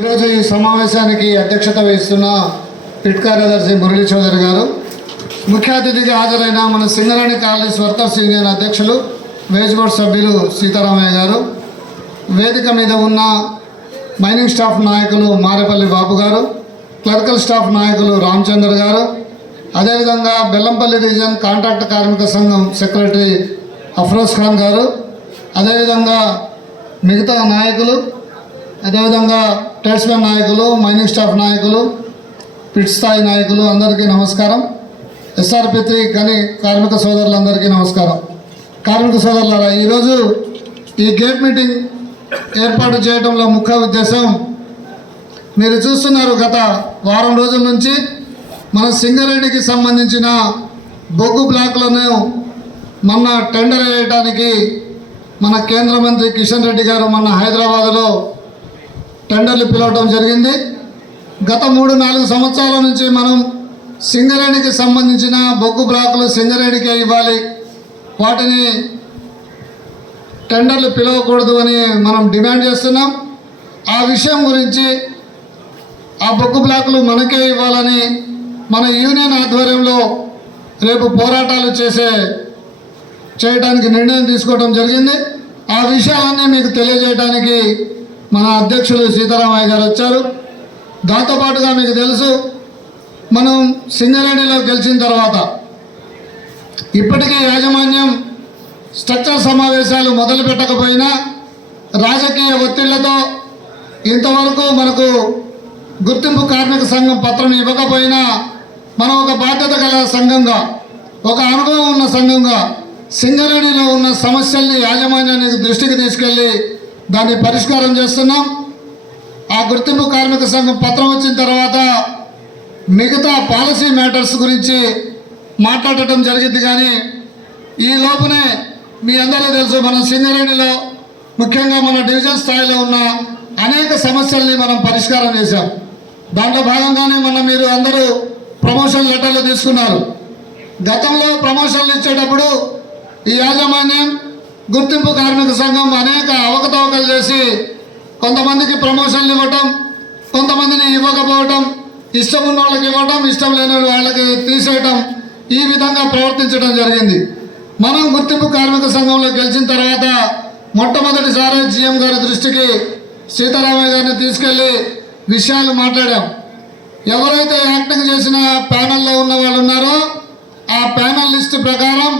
ఈరోజు ఈ సమావేశానికి అధ్యక్షత వహిస్తున్న పిట్ కార్యదర్శి మురళీ చౌదరి గారు, ముఖ్య అతిథిగా హాజరైన మన సింగరేణి కాలనీస్ వర్కర్స్ యూనియన్ అధ్యక్షులు వేజ్ బోర్డు సభ్యులు సీతారామయ్య గారు, వేదిక మీద ఉన్న మైనింగ్ స్టాఫ్ నాయకులు మారేపల్లి బాబు గారు, క్లర్కల్ స్టాఫ్ నాయకులు రామచంద్ర గారు, అదేవిధంగా బెల్లంపల్లి రీజన్ కాంట్రాక్ట్ కార్మిక సంఘం సెక్రటరీ అఫ్రోజ్ ఖాన్ గారు, అదేవిధంగా మిగతా నాయకులు, అదేవిధంగా ట్రేడ్స్మెన్ నాయకులు, మైనింగ్ స్టాఫ్ నాయకులు, పిట్ స్థాయి నాయకులు అందరికీ నమస్కారం. ఎస్ఆర్పి గని కార్మిక సోదరులందరికీ నమస్కారం. కార్మిక సోదరులారా, ఈరోజు ఈ గేట్ మీటింగ్ ఏర్పాటు చేయడంలో ముఖ్య ఉద్దేశం, మీరు చూస్తున్నారు, గత వారం రోజుల నుంచి మన సింగరేణికి సంబంధించిన బొగ్గు బ్లాకులను మొన్న టెండర్ వేయడానికి మన కేంద్ర మంత్రి కిషన్ రెడ్డి గారు మొన్న హైదరాబాద్లో టెండర్లు పిలవడం జరిగింది. గత 3-4 సంవత్సరాల నుంచి మనం సింగరేణికి సంబంధించిన బొగ్గు బ్లాకులు సింగరేణికే ఇవ్వాలి, వాటిని టెండర్లు పిలవకూడదు అని మనం డిమాండ్ చేస్తున్నాం. ఆ విషయం గురించి ఆ బొగ్గు బ్లాకులు మనకే ఇవ్వాలని మన యూనియన్ ఆధ్వర్యంలో రేపు పోరాటాలు చేయడానికి నిర్ణయం తీసుకోవడం జరిగింది. ఆ విషయాలన్నీ మీకు తెలియజేయడానికి మన అధ్యక్షులు సీతారామయ్య గారు వచ్చారు. దాంతోపాటుగా మీకు తెలుసు, మనం సింగరేణిలో గెలిచిన తర్వాత ఇప్పటికీ యాజమాన్యం స్ట్రక్చర్ సమావేశాలు మొదలు పెట్టకపోయినా, రాజకీయ ఒత్తిళ్లతో ఇంతవరకు మనకు గుర్తింపు కార్మిక సంఘం పత్రం ఇవ్వకపోయినా, మనం ఒక బాధ్యత గల సంఘంగా, ఒక అనుభవం ఉన్న సంఘంగా సింగరేణిలో ఉన్న సమస్యల్ని యాజమాన్యానికి దృష్టికి తీసుకెళ్ళి దాన్ని పరిష్కారం చేస్తున్నాం. ఆ గుర్తింపు కార్మిక సంఘం పత్రం వచ్చిన తర్వాత మిగతా పాలసీ మ్యాటర్స్ గురించి మాట్లాడటం జరిగింది. కానీ ఈ లోపునే మీ అందరూ తెలుసు, మన సింగరేణిలో ముఖ్యంగా మన డివిజన్ స్థాయిలో ఉన్న అనేక సమస్యల్ని మనం పరిష్కారం చేశాం. దాంట్లో భాగంగానే మీరు అందరూ ప్రమోషన్ లెటర్లు తీసుకున్నారు. గతంలో ప్రమోషన్లు ఇచ్చేటప్పుడు ఈ యాజమాన్యం గుర్తింపు కార్మిక సంఘం అనేక అవకతవకలు చేసి కొంతమందికి ప్రమోషన్లు ఇవ్వటం, కొంతమందిని ఇవ్వకపోవటం, ఇష్టం ఉన్న వాళ్ళకి ఇవ్వటం, ఇష్టం లేని వాళ్ళకి తీసేయటం, ఈ విధంగా ప్రవర్తించడం జరిగింది. మనం గుర్తింపు కార్మిక సంఘంలో గెలిచిన తర్వాత మొట్టమొదటిసారి జీఎం గారి దృష్టికి సీతారామయ్య గారిని తీసుకెళ్ళి విషయాలు మాట్లాడాం. ఎవరైతే యాక్టింగ్ చేసిన ప్యానెల్లో ఉన్న వాళ్ళు ఉన్నారో ఆ ప్యానెల్ లిస్టు ప్రకారం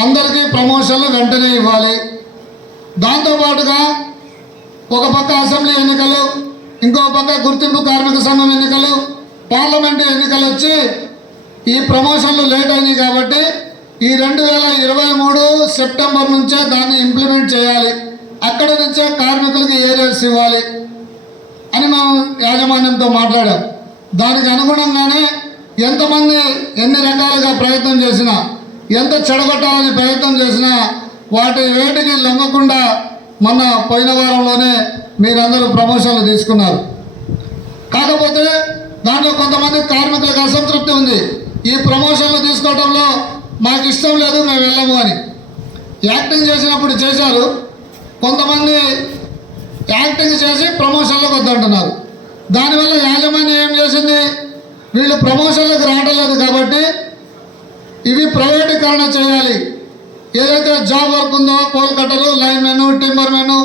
అందరికీ ప్రమోషన్లు వెంటనే ఇవ్వాలి. దాంతోపాటుగా ఒక పక్క అసెంబ్లీ ఎన్నికలు, ఇంకో పక్క గుర్తింపు కార్మిక సంఘం ఎన్నికలు, పార్లమెంటు ఎన్నికలు వచ్చి ఈ ప్రమోషన్లు లేట్ అయినాయి. కాబట్టి ఈ 2023 సెప్టెంబర్ నుంచే దాన్ని ఇంప్లిమెంట్ చేయాలి, అక్కడి నుంచే కార్మికులకి ఏరియర్స్ ఇవ్వాలి అని మనం యాజమాన్యంతో మాట్లాడాం. దానికి అనుగుణంగానే ఎంతమంది ఎన్ని రకాలుగా ప్రయత్నం చేసినా, ఎంత చెడగొట్టాలని ప్రయత్నం చేసినా వాటి వేటికి లొంగకుండా మొన్న పోయిన వారంలోనే మీరందరూ ప్రమోషన్లు తీసుకున్నారు. కాకపోతే దాంట్లో కొంతమంది కార్మికులకు అసంతృప్తి ఉంది. ఈ ప్రమోషన్లు తీసుకోవడంలో మాకు ఇష్టం లేదు, మేము వెళ్ళము అని యాక్టింగ్ చేసినప్పుడు చేశారు. కొంతమంది యాక్టింగ్ చేసి ప్రమోషన్లకు వద్దంటున్నారు. దానివల్ల యాజమాన్యం ఏం చేసింది, వీళ్ళు ప్రమోషన్లకు రావడం లేదు కాబట్టి ఇవి ప్రైవేటీకరణ చేయాలి. ఏదైతే జాబ్ వర్క్ ఉందో, పోల్ కట్టరు, లైన్ మెన్, టింబర్ మెన్,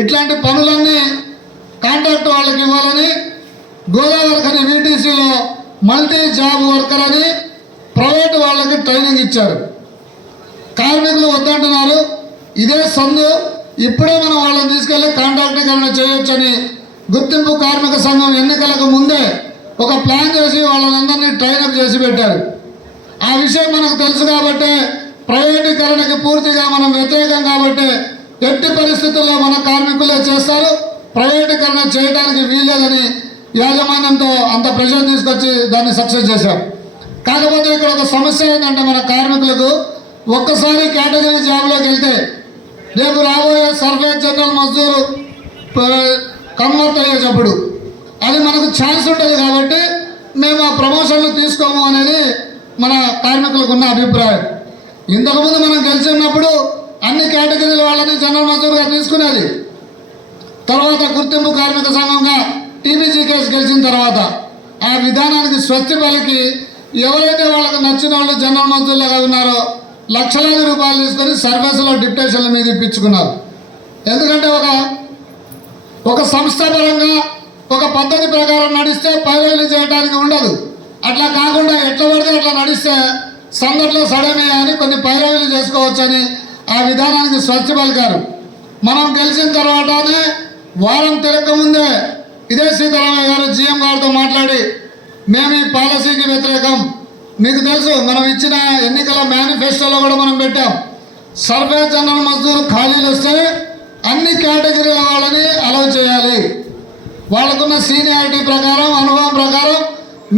ఇట్లాంటి పనులన్నీ కాంట్రాక్ట్ వాళ్ళకి ఇవ్వాలని గోదావరి అని వీటీసీలో మల్టీ జాబ్ వర్కర్ అని ప్రైవేటు వాళ్ళకి ట్రైనింగ్ ఇచ్చారు. కార్మికులు వద్దంటున్నారు. ఇదే సందు, ఇప్పుడే మనం వాళ్ళని తీసుకెళ్ళి కాంట్రాక్టీకరణ చేయొచ్చని గుర్తింపు కార్మిక సంఘం ఎన్నికలకు ముందే ఒక ప్లాన్ చేసి వాళ్ళందరినీ ట్రైనప్ చేసి పెట్టారు. ఆ విషయం మనకు తెలుసు కాబట్టి ప్రైవేటీకరణకి పూర్తిగా మనం వ్యతిరేకం కాబట్టి ఎట్టి పరిస్థితుల్లో మన కార్మికులే చేస్తారు, ప్రైవేటీకరణ చేయడానికి వీల్లేదని యాజమాన్యంతో అంత ప్రెషర్ తీసుకొచ్చి దాన్ని సక్సెస్ చేశాం. కాకపోతే ఇక్కడ ఒక సమస్య ఏంటంటే, మన కార్మికులకు ఒక్కసారి కేటగిరీ జాబ్లోకి వెళ్తే రేపు రాబోయే సర్ఫేస్ జనరల్ మజ్దూరు కన్వర్ట్ అయ్యేటప్పుడు అది మనకు ఛాన్స్ ఉంటుంది. కాబట్టి మేము ఆ ప్రమోషన్లు తీసుకోము అనేది మన కార్మికులకు ఉన్న అభిప్రాయం. ఇంతకుముందు మనం గెలిచినప్పుడు అన్ని కేటగిరీల వాళ్ళని జనరల్ మజ్దూరుగా తీసుకునేది. తర్వాత గుర్తింపు కార్మిక సంఘంగా టీవీ తర్వాత ఆ విధానానికి స్వస్తి పలికి ఎవరైతే వాళ్ళకు నచ్చిన వాళ్ళు జనరల్ మంత్రులుగా ఉన్నారో లక్షలాది రూపాయలు తీసుకొని సర్వీసులో డిప్యుటేషన్ల మీద ఇప్పించుకున్నారు. ఎందుకంటే ఒక సంస్థ పరంగా ఒక పద్ధతి ప్రకారం నడిస్తే పైరవీలు చేయడానికి ఉండదు. అట్లా కాకుండా ఎట్లా పడితే అట్లా నడిస్తే సందట్లో సడమే అని కొన్ని పైరవీలు చేసుకోవచ్చని ఆ విధానానికి స్వస్తి పలికారు. మనం గెలిచిన తర్వాతనే వారం తిరగకముందే ఇదే సీతారామయ్య గారు జీఎం గారితో మాట్లాడి మేము ఈ పాలసీకి వ్యతిరేకం, మీకు తెలుసు మనం ఇచ్చిన ఎన్నికల మేనిఫెస్టోలో కూడా మనం పెట్టాం, సర్వే జనరల్ మజ్దూర్ ఖాళీలు వస్తే అన్ని కేటగిరీల వాళ్ళని అలౌ చేయాలి, వాళ్ళకున్న సీనియారిటీ ప్రకారం అనుభవం ప్రకారం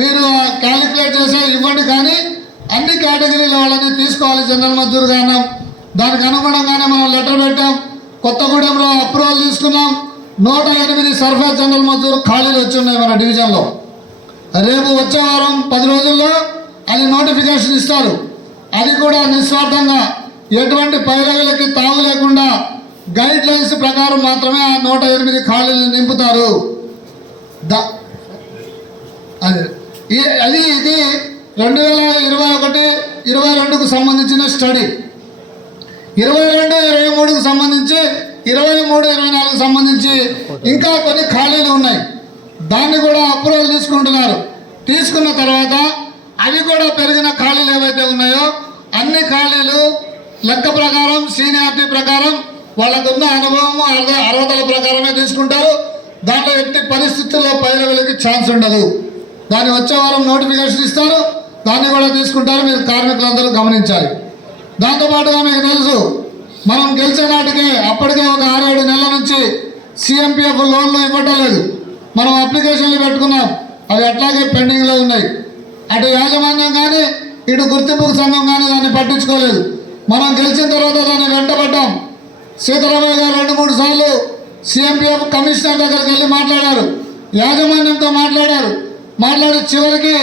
మీరు క్యాలిక్యులేట్ చేసే ఇవ్వండి, కానీ అన్ని కేటగిరీల వాళ్ళని తీసుకోవాలి జనరల్ మజ్దూర్గా అన్నాం. దానికి అనుగుణంగానే మనం లెటర్ పెట్టాం. కొత్తగూడెంలో అప్రూవల్ తీసుకున్నాం. 108 సర్వే జనరల్ మజ్దూర్ ఖాళీలు వచ్చి ఉన్నాయి మన డివిజన్లో. రేపు వచ్చే వారం 10 రోజుల్లో అది నోటిఫికేషన్ ఇస్తారు. అది కూడా నిస్వార్థంగా ఎటువంటి పైరవీలకి తావు లేకుండా గైడ్ లైన్స్ ప్రకారం మాత్రమే ఆ 108 ఖాళీలు నింపుతారు. ఇది 2021-22కు సంబంధించిన స్టడీ. 22-23కు సంబంధించి 23-24కు సంబంధించి ఇంకా కొన్ని ఖాళీలు ఉన్నాయి. దాన్ని కూడా అప్రూవల్ తీసుకుంటున్నారు. తీసుకున్న తర్వాత అవి కూడా పెరిగిన ఖాళీలు ఏవైతే ఉన్నాయో అన్ని ఖాళీలు లెక్క ప్రకారం సీనియారిటీ ప్రకారం వాళ్ళకున్న అనుభవం అర్హతల ప్రకారమే తీసుకుంటారు. దాంట్లో ఎట్టి పరిస్థితుల్లో పైరవీలకి ఛాన్స్ ఉండదు. దాన్ని వచ్చే వారం నోటిఫికేషన్ ఇస్తారు. దాన్ని కూడా తీసుకుంటారు. మీరు కార్మికులందరూ గమనించాలి. దాంతోపాటుగా మీకు తెలుసు మనం గెలిచే నాటికే అప్పటికే ఒక 6-7 నెలల నుంచి సిఎంపిఎఫ్ లోన్లు ఇవ్వటం లేదు. మనం అప్లికేషన్లు పెట్టుకున్నాం, అవి అట్లాగే పెండింగ్లో ఉన్నాయి. అటు యాజమాన్యం కానీ ఇటు గుర్తింపు సంఘం కానీ దాన్ని పట్టించుకోలేదు. మనం గెలిచిన తర్వాత దాన్ని వెంటబడ్డాం. సీతారామయ్య గారు 2-3 సార్లు సిఎంపిఎఫ్ కమిషనర్ దగ్గరికి వెళ్ళి మాట్లాడారు, యాజమాన్యంతో మాట్లాడి చివరికి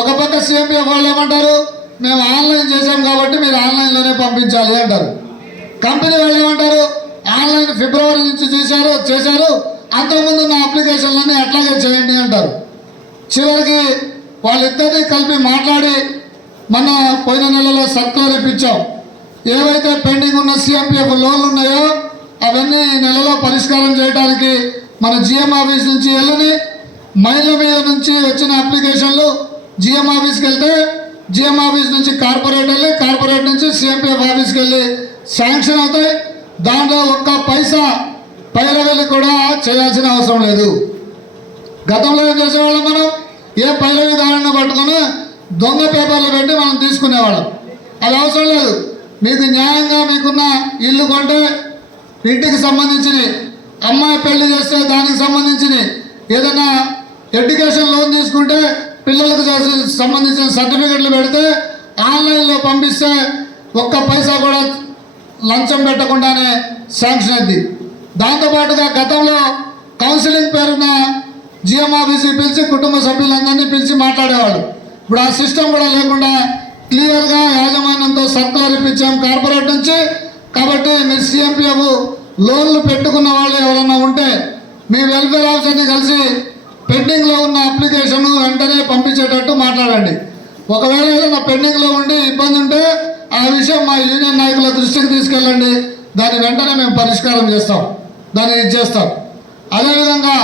ఒక పక్క సిఎంపిఎఫ్ వాళ్ళు ఏమంటారు, మేము ఆన్లైన్ చేసాం కాబట్టి మీరు ఆన్లైన్లోనే పంపించాలి అంటారు. కంపెనీ వాళ్ళు ఏమంటారు, ఆన్లైన్ ఫిబ్రవరి నుంచి చేశారు, అంతకుముందు నా అప్లికేషన్లన్నీ అట్లాగే చేయండి అంటారు. చివరికి వాళ్ళిద్దరినీ కలిపి మాట్లాడి మన పోయిన నెలలో సర్కులర్ ఇప్పించాం. ఏవైతే పెండింగ్ ఉన్న సిఎంపిఎఫ్ లోన్లు ఉన్నాయో అవన్నీ ఈ నెలలో పరిష్కారం చేయడానికి మన జిఎం ఆఫీస్ నుంచి వెళ్ళని మైళ్ళ మీద నుంచి వచ్చిన అప్లికేషన్లు జిఎం ఆఫీస్కి వెళ్తే జిఎం ఆఫీస్ నుంచి కార్పొరేట్ వెళ్ళి కార్పొరేట్ నుంచి సిఎంపిఎఫ్ ఆఫీస్కి వెళ్ళి శాంక్షన్ అవుతాయి. దాంట్లో ఒక్క పైసా పైరవీలు కూడా చేయాల్సిన అవసరం లేదు. గతంలో ఏం చేసేవాళ్ళం, మనం ఏ పైరవీదారులను పట్టుకొని దొంగ పేపర్లు పెట్టి మనం తీసుకునేవాళ్ళం. అది అవసరం లేదు. మీకు న్యాయంగా మీకున్న ఇల్లు కొంటే ఇంటికి సంబంధించినవి, అమ్మాయి పెళ్లి చేస్తే దానికి సంబంధించినవి, ఏదైనా ఎడ్యుకేషన్ లోన్ తీసుకుంటే పిల్లలకు సంబంధించిన సర్టిఫికెట్లు పెడితే ఆన్లైన్లో పంపిస్తే ఒక్క పైసా కూడా లంచం పెట్టకుండానే శాంక్షన్ అయింది. దాంతోపాటుగా గతంలో కౌన్సిలింగ్ పేరున జిఎం ఆఫీస్కి పిలిచి కుటుంబ సభ్యులందరినీ పిలిచి మాట్లాడేవాళ్ళు. ఇప్పుడు ఆ సిస్టమ్ కూడా లేకుండా క్లియర్గా యాజమాన్యంతో సర్కులర్ ఇప్పించాం కార్పొరేట్ నుంచి. కాబట్టి మీరు సిఎంపిఎఫ్ లోన్లు పెట్టుకున్న వాళ్ళు ఎవరన్నా ఉంటే మీ వెల్ఫేర్ ఆఫీసర్ని కలిసి పెండింగ్లో ఉన్న అప్లికేషన్ వెంటనే పంపించేటట్టు మాట్లాడండి. ఒకవేళ ఏదైనా పెండింగ్లో ఉండి ఇబ్బంది ఉంటే ఆ విషయం మా యూనియన్ నాయకుల దృష్టికి తీసుకెళ్ళండి. దాన్ని వెంటనే మేము పరిష్కారం చేస్తాం, దాన్ని ఇచ్చేస్తాం. అదేవిధంగా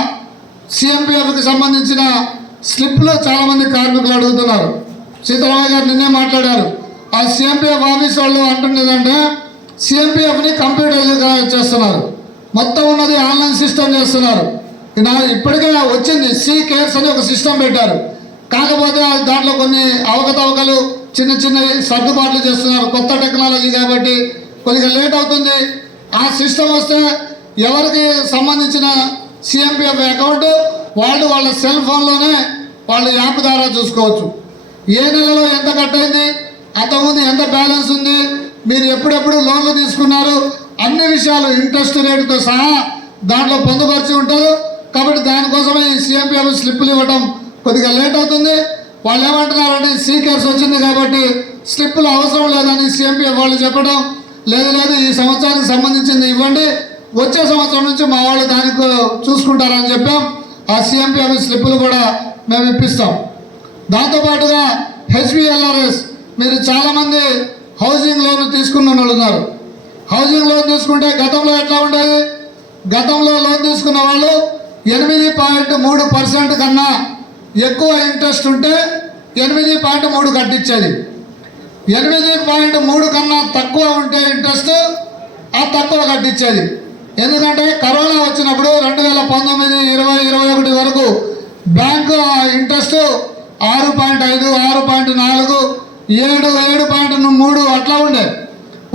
సిఎంపిఎఫ్కి సంబంధించిన స్లిప్లు చాలామంది కార్మికులు అడుగుతున్నారు. సీతారామయ్య గారు నిన్నే మాట్లాడారు. ఆ సిఎంపిఎఫ్ ఆఫీస్ వాళ్ళు అంటున్నదంటే సిఎంపిఎఫ్ని కంప్యూటరైజ్ చేస్తున్నారు, మొత్తం ఉన్నది ఆన్లైన్ సిస్టమ్ చేస్తున్నారు. ఇప్పటికే వచ్చింది సి కేర్స్ అని ఒక సిస్టమ్ పెట్టారు. కాకపోతే దాంట్లో కొన్ని అవకతవకలు చిన్న సర్దుబాట్లు చేస్తున్నారు. కొత్త టెక్నాలజీ కాబట్టి కొద్దిగా లేట్ అవుతుంది. ఆ సిస్టమ్ వస్తే ఎవరికి సంబంధించిన సిఎంపిఎఫ్ అకౌంట్ వాళ్ళ సెల్ ఫోన్లోనే వాళ్ళు యాప్ ద్వారా చూసుకోవచ్చు. ఏ నెలలో ఎంత కట్ అయింది, అంతకుముందు ఎంత బ్యాలెన్స్ ఉంది, మీరు ఎప్పుడెప్పుడు లోన్లు తీసుకున్నారు, అన్ని విషయాలు ఇంట్రెస్ట్ రేటుతో సహా దాంట్లో పొందుపరిచి ఉంటారు. కాబట్టి దానికోసమే ఈ సిఎంపిఎఫ్ స్లిప్పులు ఇవ్వడం కొద్దిగా లేట్ అవుతుంది. వాళ్ళు ఏమంటున్నారంటే సీకేర్స్ వచ్చింది కాబట్టి స్లిప్పులు అవసరం లేదని సిఎంపిఎఫ్ వాళ్ళు చెప్పడం, లేదు ఈ సంవత్సరానికి సంబంధించింది ఇవ్వండి, వచ్చే సంవత్సరం నుంచి మా వాళ్ళు దానికి చూసుకుంటారని చెప్పాం. ఆ సిఎంపిఎఫ్ స్లిప్పులు కూడా మేము ఇప్పిస్తాం. దాంతోపాటుగా హెచ్పిఎల్ఆర్ఎస్ మీరు చాలామంది హౌసింగ్ లోన్ తీసుకున్న వాళ్ళు ఉన్నారు. హౌసింగ్ లోన్ తీసుకుంటే గతంలో ఎట్లా ఉండేది? గతంలో లోన్ తీసుకున్న వాళ్ళు 8.3% కన్నా ఎక్కువ ఇంట్రెస్ట్ ఉంటే 8.3 కట్టించేది. 8.3 కన్నా తక్కువ ఉంటే ఇంట్రెస్ట్ ఆ తక్కువ కట్టించేది. ఎందుకంటే కరోనా వచ్చినప్పుడు 2019, 20, 21 వరకు బ్యాంకు ఇంట్రెస్ట్ 6.5, 6.4, 7, 7.3 అట్లా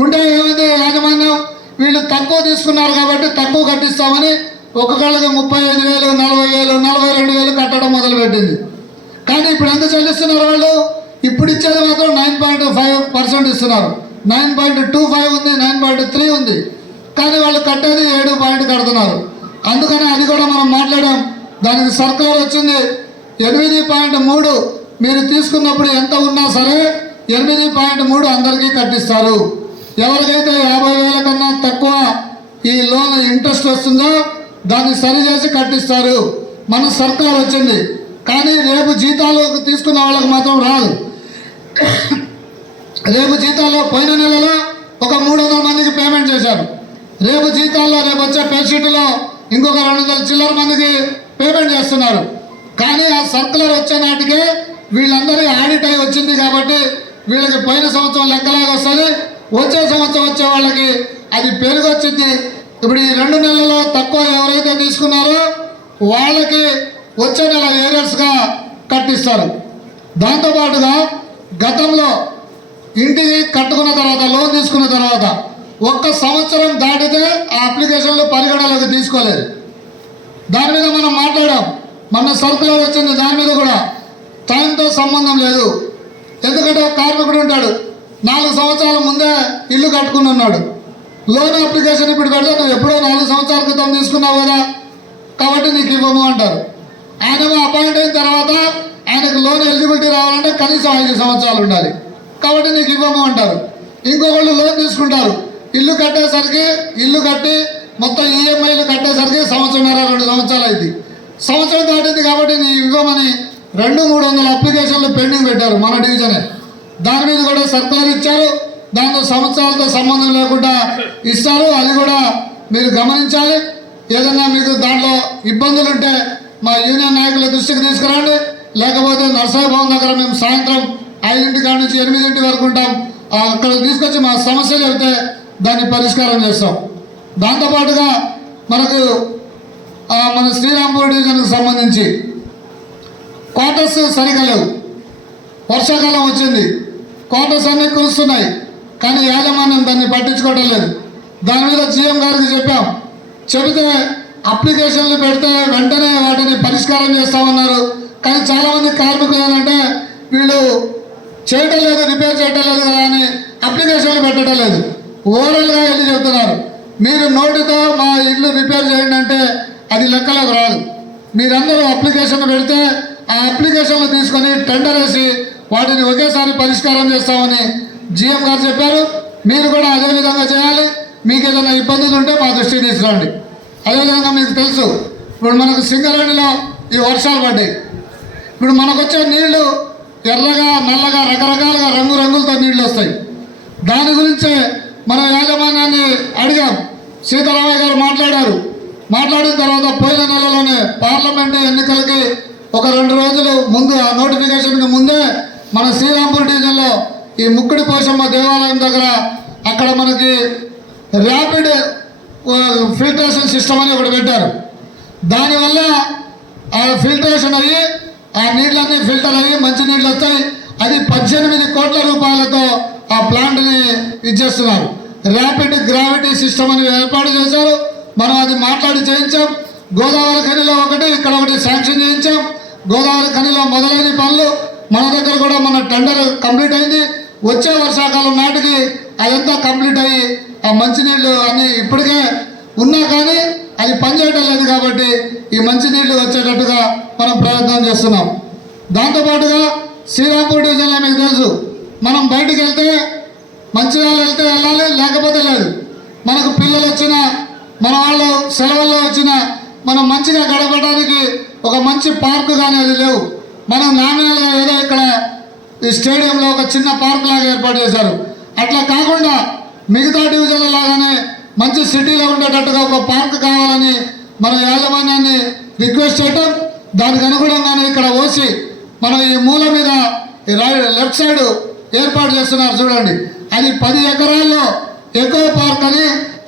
ఉంటే ఏమైంది? యాజమాన్యం వీళ్ళు తక్కువ తీసుకున్నారు కాబట్టి తక్కువ కట్టిస్తామని ఒక్కొక్కళ్ళకి 35,000, 40,000, 42,000 కట్టడం మొదలుపెట్టింది. కానీ ఇప్పుడు ఎంత చెల్లిస్తున్నారు వాళ్ళు? ఇప్పుడు ఇచ్చేది మాత్రం 9.5% ఇస్తున్నారు. 9.25 ఉంది, 9.3 ఉంది. కానీ వాళ్ళు కట్టేది 7 కడుతున్నారు. అందుకని అది కూడా మనం మాట్లాడాం. దానికి సర్కులర్ వచ్చింది. 8.3 మీరు తీసుకున్నప్పుడు ఎంత ఉన్నా సరే 8.3 అందరికీ కట్టిస్తారు. ఎవరికైతే 50,000 కన్నా తక్కువ ఈ లోన్ ఇంట్రెస్ట్ వస్తుందో దాన్ని సరిచేసి కట్టిస్తారు. మన సర్కులర్ వచ్చింది. కానీ రేపు జీతాలు తీసుకున్న వాళ్ళకి మాత్రం రాదు. రేపు జీతాల్లో పోయిన నెలలో ఒక 300 మందికి పేమెంట్ చేశారు. రేపు జీతాల్లో రేపు వచ్చే పేషీట్లో ఇంకొక 200 చిల్లర మందికి పేమెంట్ చేస్తున్నారు. కానీ ఆ సర్కులర్ వచ్చే నాటికే వీళ్ళందరి ఆడిట్ అయి వచ్చింది కాబట్టి వీళ్ళకి పోయిన సంవత్సరం లెక్కలాగా వస్తుంది. వచ్చే సంవత్సరం వచ్చే వాళ్ళకి అది పెరిగి వచ్చింది. ఇప్పుడు ఈ 2 నెలల్లో తక్కువ ఎవరైతే తీసుకున్నారో వాళ్ళకి వచ్చే నెల ఏరియర్స్గా కట్టిస్తారు. దాంతోపాటుగా గతంలో ఇంటికి కట్టుకున్న తర్వాత లోన్ తీసుకున్న తర్వాత 1 సంవత్సరం దాటితే ఆ అప్లికేషన్లు పరిగణలోకి తీసుకోలేదు. దాని మీద మనం మాట్లాడాం. మన సర్కులర్ వచ్చింది. దాని మీద కూడా టైంతో సంబంధం లేదు. ఎందుకంటే ఒక కార్మికుడు ఉంటాడు, 4 సంవత్సరాల ముందే ఇల్లు కట్టుకుని ఉన్నాడు. లోన్ అప్లికేషన్ ఇప్పుడు పెడితే నువ్వు ఎప్పుడో 4 సంవత్సరాల క్రితం తీసుకున్నావు కదా కాబట్టి నీకు ఇవ్వము అంటారు. ఆయన అపాయింట్ అయిన తర్వాత ఆయనకు లోన్ ఎలిజిబిలిటీ రావాలంటే కనీసం 5 సంవత్సరాలు ఉండాలి కాబట్టి నీకు ఇవ్వము అంటారు. ఇంకొకళ్ళు లోన్ తీసుకుంటారు. ఇల్లు కట్టి మొత్తం ఈఎంఐలు కట్టేసరికి 1.5-2 సంవత్సరాలు అయింది. సంవత్సరం దాటింది కాబట్టి నీ ఇవ్వమని 200-300 అప్లికేషన్లు పెండింగ్ పెట్టారు మన డివిజనే. దాని మీద కూడా సర్కులర్ ఇచ్చారు. దాంతో సంవత్సరాలతో సంబంధం లేకుండా ఇస్తారు. అది కూడా మీరు గమనించాలి. ఏదన్నా మీకు దాంట్లో ఇబ్బందులు ఉంటే మా యూనియన్ నాయకుల దృష్టికి తీసుకురండి. లేకపోతే నర్సరీ భవన్ దగ్గర మేము సాయంత్రం 5 కాడ నుంచి 8 వరకు ఉంటాం. అక్కడ తీసుకొచ్చి మా సమస్యలు చెబితే దాన్ని పరిష్కారం చేస్తాం. దాంతోపాటుగా మనకు మన శ్రీరాంపూర్ డివిజన్కి సంబంధించి క్వార్టర్స్ సరిగా లేవు. వర్షాకాలం వచ్చింది, క్వార్టర్స్ అన్నీ కురుస్తున్నాయి. కానీ యాజమాన్యం దాన్ని పట్టించుకోవడం లేదు. దాని మీద జీఎం గారికి చెబితే అప్లికేషన్లు పెడితే వెంటనే వాటిని పరిష్కారం చేస్తామన్నారు. కానీ చాలామంది కార్మికులు ఏంటంటే వీళ్ళు చేయటం లేదు, రిపేర్ చేయటం లేదు కదా అని అప్లికేషన్లు పెట్టడం లేదు. ఓవరాల్గా వెళ్ళి చెబుతున్నారు, మీరు నోటితో మా ఇల్లు రిపేర్ చేయండి అంటే అది లెక్కలోకి రాదు. మీరందరూ అప్లికేషన్ పెడితే ఆ అప్లికేషన్లు తీసుకొని టెండర్ వేసి వాటిని ఒకేసారి పరిష్కారం చేస్తామని జీఎం గారు చెప్పారు. మీరు కూడా అదే విధంగా చేయాలి. మీకు ఏదైనా ఇబ్బందులు ఉంటే మా దృష్టికి తీసుకురండి. అదేవిధంగా మీకు తెలుసు, ఇప్పుడు మనకు సింగరేణిలో ఈ వర్షాలు పడ్డాయి. ఇప్పుడు మనకు వచ్చే నీళ్లు ఎర్రగా, నల్లగా, రకరకాలుగా రంగులతో నీళ్లు వస్తాయి. దాని గురించే మనం యాజమాన్యాన్ని అడిగాం. సీతారామయ్య గారు మాట్లాడిన తర్వాత పోయిన నెలలోనే పార్లమెంటు ఎన్నికలకి ఒక 2 రోజులు ముందు ఆ నోటిఫికేషన్కి ముందే మన శ్రీరాంపూర్ డివిజన్లో ఈ ముక్కుడి పోషమ్మ దేవాలయం దగ్గర అక్కడ మనకి ర్యాపిడ్ ఫిల్టరేషన్ సిస్టమ్ అని ఒకటి పెట్టారు. దానివల్ల ఆ ఫిల్టరేషన్ అయ్యి ఆ నీళ్ళన్నీ ఫిల్టర్ అయ్యి మంచి నీళ్ళు వస్తాయి. అది 18 కోట్ల రూపాయలతో ఆ ప్లాంట్ని ఇచ్చేస్తున్నారు. ర్యాపిడ్ గ్రావిటీ సిస్టమ్ అని ఏర్పాటు చేశారు. మనం అది మాట్లాడి చేయించాం. గోదావరి ఖనిలో ఒకటి, ఇక్కడ ఒకటి శాంక్షన్ చేయించాం. గోదావరి ఖనిలో మొదలైన పనులు మన దగ్గర కూడా మన టెండర్ కంప్లీట్ అయింది. వచ్చే వర్షాకాలం నాటికి అదంతా కంప్లీట్ అయ్యి ఆ మంచినీళ్ళు అన్నీ ఇప్పటికే ఉన్నా కానీ అది పనిచేయటం లేదు కాబట్టి ఈ మంచినీళ్ళు వచ్చేటట్టుగా మనం ప్రయత్నం చేస్తున్నాం. దాంతోపాటుగా శ్రీరాంపూర్ డివిజన్లో మీకు తెలుసు, మనం బయటికి వెళ్తే మంచిర్యాల వెళ్తే వెళ్ళాలి, లేకపోతే లేదు. మనకు పిల్లలు వచ్చినా, మన వాళ్ళు సెలవుల్లో వచ్చినా మనం మంచిగా గడపడానికి ఒక మంచి పార్కు కానీ అది లేవు. మనం నామినల్గా ఏదో ఇక్కడ ఈ స్టేడియంలో ఒక చిన్న పార్క్ లాగా ఏర్పాటు చేశారు. అట్లా కాకుండా మిగతా డివిజన్ల లాగానే మంచి సిటీలో ఉండేటట్టుగా ఒక పార్క్ కావాలని మన యాజమాన్యాన్ని రిక్వెస్ట్ చేయటం, దానికి అనుగుణంగానే ఇక్కడ ఓసి మనం ఈ మూల మీద లెఫ్ట్ సైడ్ ఏర్పాటు చేస్తున్నారు చూడండి. అది 10 ఎకరాల్లో ఎకో పార్క్ అని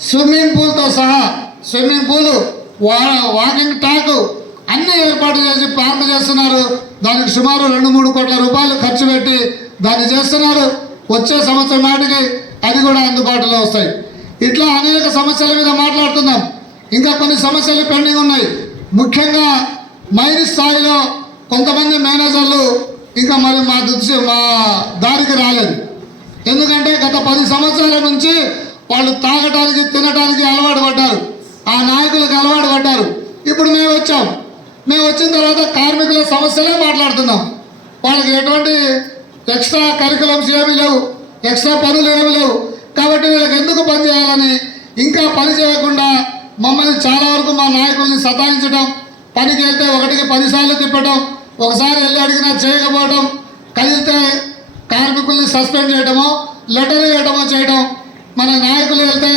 స్విమ్మింగ్ పూల్తో సహా స్విమ్మింగ్ పూలు, వాకింగ్ ట్రాక్ అన్నీ ఏర్పాటు చేసి పార్క్ చేస్తున్నారు. దానికి సుమారు 2-3 కోట్ల రూపాయలు ఖర్చు పెట్టి దాన్ని చేస్తున్నారు. వచ్చే సంవత్సరం నాటికి అది కూడా అందుబాటులో వస్తాయి. ఇట్లా అనేక సమస్యల మీద మాట్లాడుతున్నాం. ఇంకా కొన్ని సమస్యలు పెండింగ్ ఉన్నాయి. ముఖ్యంగా మైని స్థాయిలో కొంతమంది మేనేజర్లు ఇంకా మరి మా దారికి రాలేదు. ఎందుకంటే గత 10 సంవత్సరాల నుంచి వాళ్ళు తాగటానికి తినటానికి అలవాటు పడ్డారు, ఆ నాయకులకు అలవాటు పడ్డారు. ఇప్పుడు మేము వచ్చాం, మేము వచ్చిన తర్వాత కార్మికుల సమస్యలే మాట్లాడుతున్నాం. వాళ్ళకి ఎటువంటి ఎక్స్ట్రా కరికులమ్స్ ఏమీ లేవు, ఎక్స్ట్రా పనులు ఏమీ లేవు. కాబట్టి వీళ్ళకి ఎందుకు పని చేయాలని ఇంకా పని చేయకుండా మమ్మల్ని చాలా వరకు మా నాయకుల్ని సతాయించడం, పనికి వెళ్తే 1కి 10 సార్లు తిప్పటం, ఒకసారి వెళ్ళి అడిగినా చేయకపోవడం, కదిలితే కార్మికుల్ని సస్పెండ్ చేయడమో లెటర్ ఇవ్వడమో చేయడం. మన నాయకులు వెళ్తే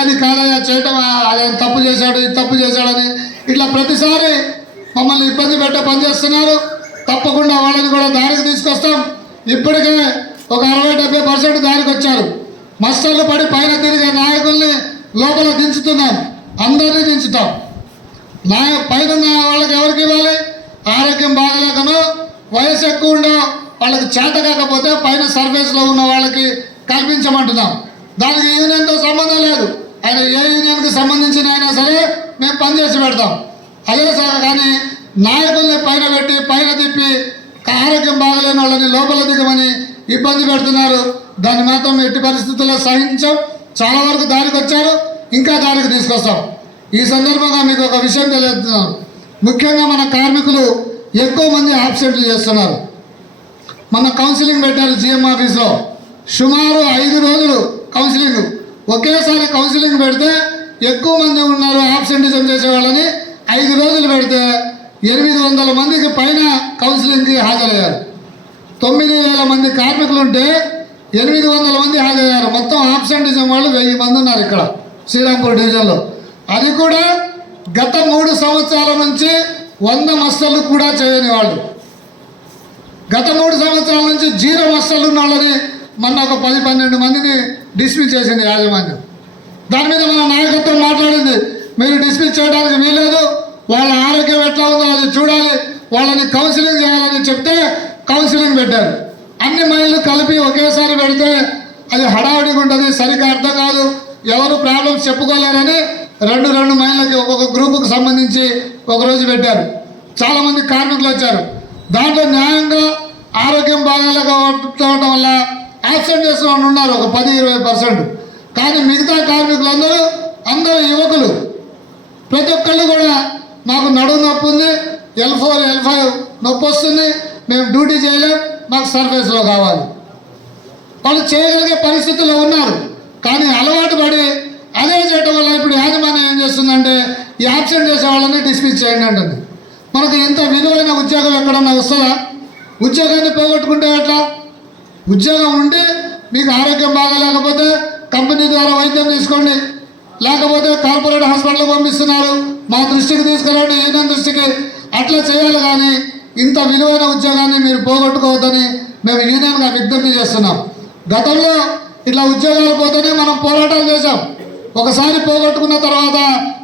అది కాదయా చేయటం, ఆయన తప్పు చేశాడు, ఇది తప్పు చేశాడని ఇట్లా ప్రతిసారి మమ్మల్ని ఇబ్బంది పెట్టే పని చేస్తున్నారు. తప్పకుండా వాళ్ళని కూడా దారికి తీసుకొస్తాం. ఇప్పటికే ఒక 60-70% దారికి వచ్చారు. మస్తళ్ళు పడి పైన తిరిగే నాయకుల్ని లోపల దించుతున్నాం, అందరినీ దించుతాం. పైన వాళ్ళకి ఎవరికి ఇవ్వాలి? ఆరోగ్యం బాగలేకనో వయసు ఎక్కువ ఉండో వాళ్ళకి చేత కాకపోతే పైన సర్వీస్లో ఉన్న వాళ్ళకి కల్పించమంటున్నాం. దానికి యూనియన్తో సంబంధం లేదు. ఆయన ఏ యూనియన్కి సంబంధించిన అయినా సరే మేము పనిచేసి పెడతాం. అదే సార్, కానీ నాయకుల్ని పైన పెట్టి పైన తిప్పి ఆరోగ్యం బాగలేని వాళ్ళని లోపల దిగమని ఇబ్బంది పెడుతున్నారు. దాన్ని మాత్రం ఎట్టి పరిస్థితుల్లో సహించాం. చాలా వరకు దారికి వచ్చారు, ఇంకా దారికి తీసుకొస్తాం. ఈ సందర్భంగా మీకు ఒక విషయం తెలియజేస్తున్నాను. ముఖ్యంగా మన కార్మికులు ఎక్కువ మంది ఆబ్సెంట్లు చేస్తున్నారు. మన కౌన్సిలింగ్ పెట్టారు జిఎం ఆఫీస్లో, సుమారు 5 రోజులు కౌన్సిలింగ్. ఒకేసారి కౌన్సిలింగ్ పెడితే ఎక్కువ మంది ఉన్నారు ఆబ్సెంటిజం చేసేవాళ్ళని 5 రోజులు పెడితే 800 మందికి పైన కౌన్సిలింగ్కి హాజరయ్యారు. 9,000 మంది కార్మికులు ఉంటే 800 మంది హాజరయ్యారు. మొత్తం ఆబ్సెంటిజం వాళ్ళు 1000 మంది ఉన్నారు ఇక్కడ శ్రీరాంపూర్ డివిజన్లో. అది కూడా గత 3 సంవత్సరాల నుంచి 100 మస్తళ్ళు కూడా చేయని వాళ్ళు. గత 3 సంవత్సరాల నుంచి 0 మస్తళ్ళు ఉన్న వాళ్ళని మొన్న ఒక 10-12 మందిని డిస్మిస్ చేసింది యాజమాన్యం. దాని మీద మన నాయకత్వం మాట్లాడింది, మీరు డిస్మిస్ చేయడానికి వీలేదు, వాళ్ళ ఆరోగ్యం ఎట్లా ఉందో అది చూడాలి, వాళ్ళని కౌన్సిలింగ్ చేయాలని చెప్తే కౌన్సిలింగ్ పెట్టారు. అన్ని మైళ్ళు కలిపి ఒకేసారి పెడితే అది హడావుడిగా ఉంటుంది, సరిగ్గా అర్థం కాదు, ఎవరు ప్రాబ్లమ్స్ చెప్పుకోలేరని 2 మైళ్ళకి ఒక్కొక్క గ్రూపుకు సంబంధించి ఒకరోజు పెట్టారు. చాలామంది కార్మికులు వచ్చారు. దాంట్లో న్యాయంగా ఆరోగ్యం బాగాలేకపోవడం వల్ల యాబ్సెంట్ చేసిన వాళ్ళు ఉన్నారు ఒక 10-20%. కానీ మిగతా కార్మికులందరూ యువకులు, ప్రతి ఒక్కళ్ళు కూడా మాకు నడుము నొప్పి ఉంది, L4 L5 నొప్పి వస్తుంది, మేము డ్యూటీ చేయలేం, మాకు సర్వీస్లో కావాలి. వాళ్ళు చేయగలిగే పరిస్థితుల్లో ఉన్నారు. కానీ అలవాటు పడి అదే చేయటం వల్ల ఇప్పుడు యాజమాన్యం ఏం చేస్తుందంటే ఈ యాబ్సెంట్ చేసే వాళ్ళని డిస్మిస్ చేయండి అంటుంది. మనకు ఇంత విలువైన ఉద్యోగం ఎక్కడన్నా వస్తుందా? ఉద్యోగాన్ని పోగొట్టుకుంటే ఎట్లా? ఉద్యోగం ఉండి మీకు ఆరోగ్యం బాగాలేకపోతే కంపెనీ ద్వారా వైద్యం తీసుకోండి, లేకపోతే కార్పొరేట్ హాస్పిటల్కి పంపిస్తున్నారు, మా దృష్టికి తీసుకురండి, యూనియన్ దృష్టికి, అట్లా చేయాలి. కానీ ఇంత విలువైన ఉద్యోగాన్ని మీరు పోగొట్టుకోవద్దని మేము యూనియన్గా విజ్ఞప్తి చేస్తున్నాం. గతంలో ఇట్లా ఉద్యోగాలు పోతేనే మనం పోరాటాలు చేశాం. ఒకసారి పోగొట్టుకున్న తర్వాత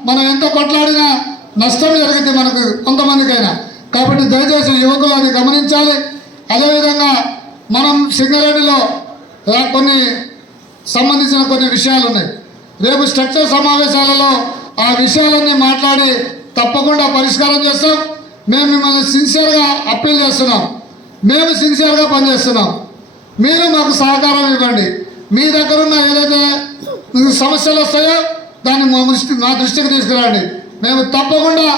మనం ఎంత కొట్లాడినా నష్టం జరిగింది మనకు కొంతమందికైనా. కాబట్టి దయచేసి యువకులు అది గమనించాలి. అదేవిధంగా మనం సింగరేణిలో కొన్ని సంబంధించిన కొన్ని విషయాలు ఉన్నాయి. రేపు స్ట్రక్చర్ సమావేశాలలో ఆ విషయాలన్నీ మాట్లాడి తప్పకుండా పరిష్కారం చేస్తాం. మేము మిమ్మల్ని సిన్సియర్గా అప్పీల్ చేస్తున్నాం. మేము సిన్సియర్గా పనిచేస్తున్నాం. మీరు మాకు సహకారం ఇవ్వండి. మీ దగ్గర ఉన్న ఏదైతే సమస్యలు వస్తాయో దాన్ని మా దృష్టికి తీసుకురండి. మేము తప్పకుండా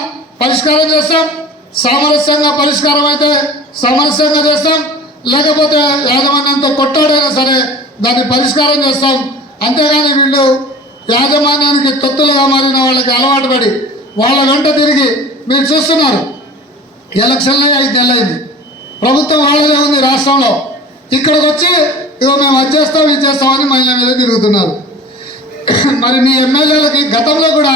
పరిష్కారం చేస్తాం. సామరస్యంగా పరిష్కారం అయితే సామరస్యంగా చేస్తాం, లేకపోతే యాజమాన్యంతో కొట్టాడైనా సరే దాన్ని పరిష్కారం చేస్తాం. అంతేగాని వీళ్ళు యాజమాన్యానికి తొత్తులుగా మారిన వాళ్ళకి అలవాటు పడి వాళ్ళ వెంట తిరిగి మీరు చూస్తున్నారు. ఎలక్షన్లో 5 నెలలు అయింది. ప్రభుత్వం వాళ్ళదే ఉంది రాష్ట్రంలో. ఇక్కడికి వచ్చి ఇగో మేము అది చేస్తాం ఇది చేస్తామని మహిళల మీద తిరుగుతున్నారు. మరి మీ ఎమ్మెల్యేలకి గతంలో కూడా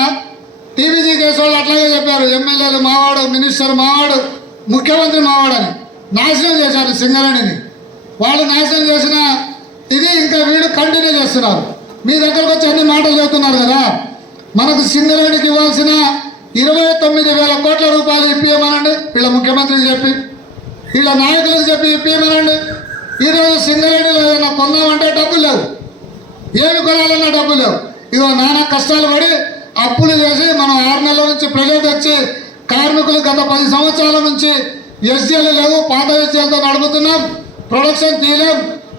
టీవీజీ కేసు వాళ్ళు అట్లాగే చెప్పారు, ఎమ్మెల్యేలు మావాడు, మినిస్టర్ మావాడు, ముఖ్యమంత్రి మావాడని నాశనం చేశారు సింగరేణిని. వాళ్ళు నాశనం చేసిన ఇది ఇంకా వీళ్ళు కంటిన్యూ చేస్తున్నారు. మీ దగ్గరకు వచ్చి అన్ని మాటలు చెబుతున్నారు కదా. మనకు సింగరేణికి ఇవ్వాల్సిన 29,000 కోట్ల రూపాయలు ఇప్పియమనండి, వీళ్ళ ముఖ్యమంత్రికి చెప్పి, వీళ్ళ నాయకులకు చెప్పి ఇప్పియమనండి. ఈరోజు సింగరేణిలో ఏదైనా కొందామంటే డబ్బులు లేవు, ఏమి కొనాలన్నా డబ్బులు లేవు. ఇగో నానా కష్టాలు పడి అప్పులు చేసి మనం 6 నెలల నుంచి ప్రజలు తెచ్చి కార్మికులు గత 10 సంవత్సరాల నుంచి ఎస్జీలు లేవు, పాత ఎస్జీలతో నడుపుతున్నాం, ప్రొడక్షన్ తీయలేం,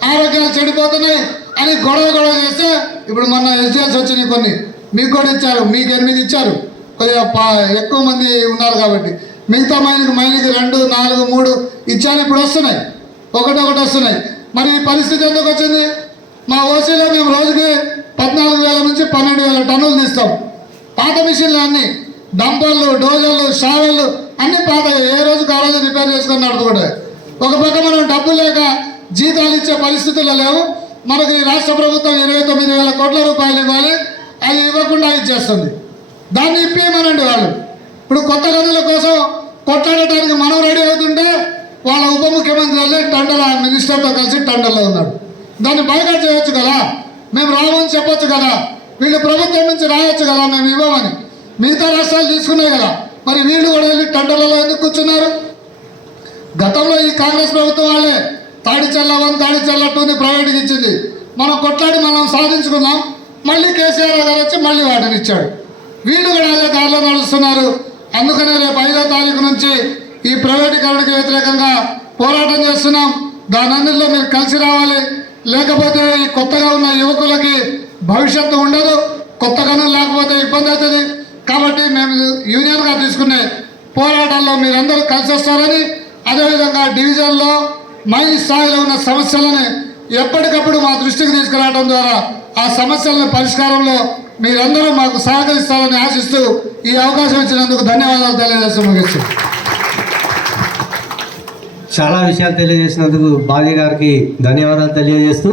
ఆరోగ్యాలు చెడిపోతున్నాయి అని గొడవ చేస్తే ఇప్పుడు మొన్న ఎస్జీఎల్స్ వచ్చినాయి. కొన్ని మీకు కూడా ఇచ్చారు, మీకు 8 ఇచ్చారు, కొద్దిగా ఎక్కువ మంది ఉన్నారు కాబట్టి. మిగతా మైనికి 2, 4, 3 ఇచ్చారు. ఇప్పుడు వస్తున్నాయి, ఒకటొకటి వస్తున్నాయి. మరి ఈ పరిస్థితి ఎందుకు వచ్చింది? మా ఓసీలో మేము రోజుకి 14,000 నుంచి 12,000 టన్నులు తీస్తాం. పాత మిషన్లు అన్నీ, డంపర్లు, డోజర్లు, షావెళ్ళు అన్నీ పాత, ఏ రోజుకి ఆ రోజు రిపేర్ చేసుకొని నడుపుకుంటాయి. ఒక పక్క మనం డబ్బు లేక జీతాలు ఇచ్చే పరిస్థితుల్లో లేవు. మనకి రాష్ట్ర ప్రభుత్వం 29,000 కోట్ల రూపాయలు ఇవ్వాలి, అది ఇవ్వకుండా ఇచ్చేస్తుంది. దాన్ని ఇప్పేయమనండి వాళ్ళు. ఇప్పుడు కొత్త గనుల కోసం కొట్లాడటానికి మనం రెడీ అవుతుంటే వాళ్ళ ఉప ముఖ్యమంత్రి వెళ్ళి టండల మినిస్టర్తో కలిసి టండల్లో ఉన్నాడు. దాన్ని బైకాట్ చేయొచ్చు కదా, మేము రామని చెప్పొచ్చు కదా, వీళ్ళు ప్రభుత్వం నుంచి రాయొచ్చు కదా మేము ఇవ్వమని. మిగతా రాష్ట్రాలు తీసుకున్నాయి కదా, మరి వీళ్ళు కూడా వెళ్ళి టండలలో ఎందుకు కూర్చున్నారు? గతంలో ఈ కాంగ్రెస్ ప్రభుత్వం వాళ్ళే తాడిచల్ల 1, తాడిచల్ల 2ని ప్రైవేట్కి ఇచ్చింది. మనం కొట్లాడి మనం సాధించుకున్నాం. మళ్ళీ కేసీఆర్ గారు వచ్చి మళ్ళీ వాటిని ఇచ్చాడు. వీళ్ళు కూడా అదే దారిలో నడుస్తున్నారు. అందుకనే రేపు 5వ తారీఖు నుంచి ఈ ప్రైవేటీకరణకు వ్యతిరేకంగా పోరాటం చేస్తున్నాం. దాని అన్నింటిలో మీరు కలిసి రావాలి, లేకపోతే ఈ కొత్తగా ఉన్న యువకులకి భవిష్యత్తు ఉండదు. కొత్త గనులు లేకపోతే ఇబ్బంది అవుతుంది. కాబట్టి మేము యూనియన్గా తీసుకునే పోరాటాల్లో మీరందరూ కలిసి వస్తారని, అదేవిధంగా డివిజన్లో మైల్ స్థాయిలో ఉన్న సమస్యలను ఎప్పటికప్పుడు మా దృష్టికి తీసుకురావడం ద్వారా ఆ సమస్యల పరిష్కారంలో మీరందరూ మాకు సహకరిస్తారని ఆశిస్తూ ఈ అవకాశం ఇచ్చినందుకు ధన్యవాదాలు తెలియజేస్తూ ముగిస్తున్నాను. చాలా విషయాలు తెలియజేసినందుకు భాగ్య గారికి ధన్యవాదాలు తెలియజేస్తూ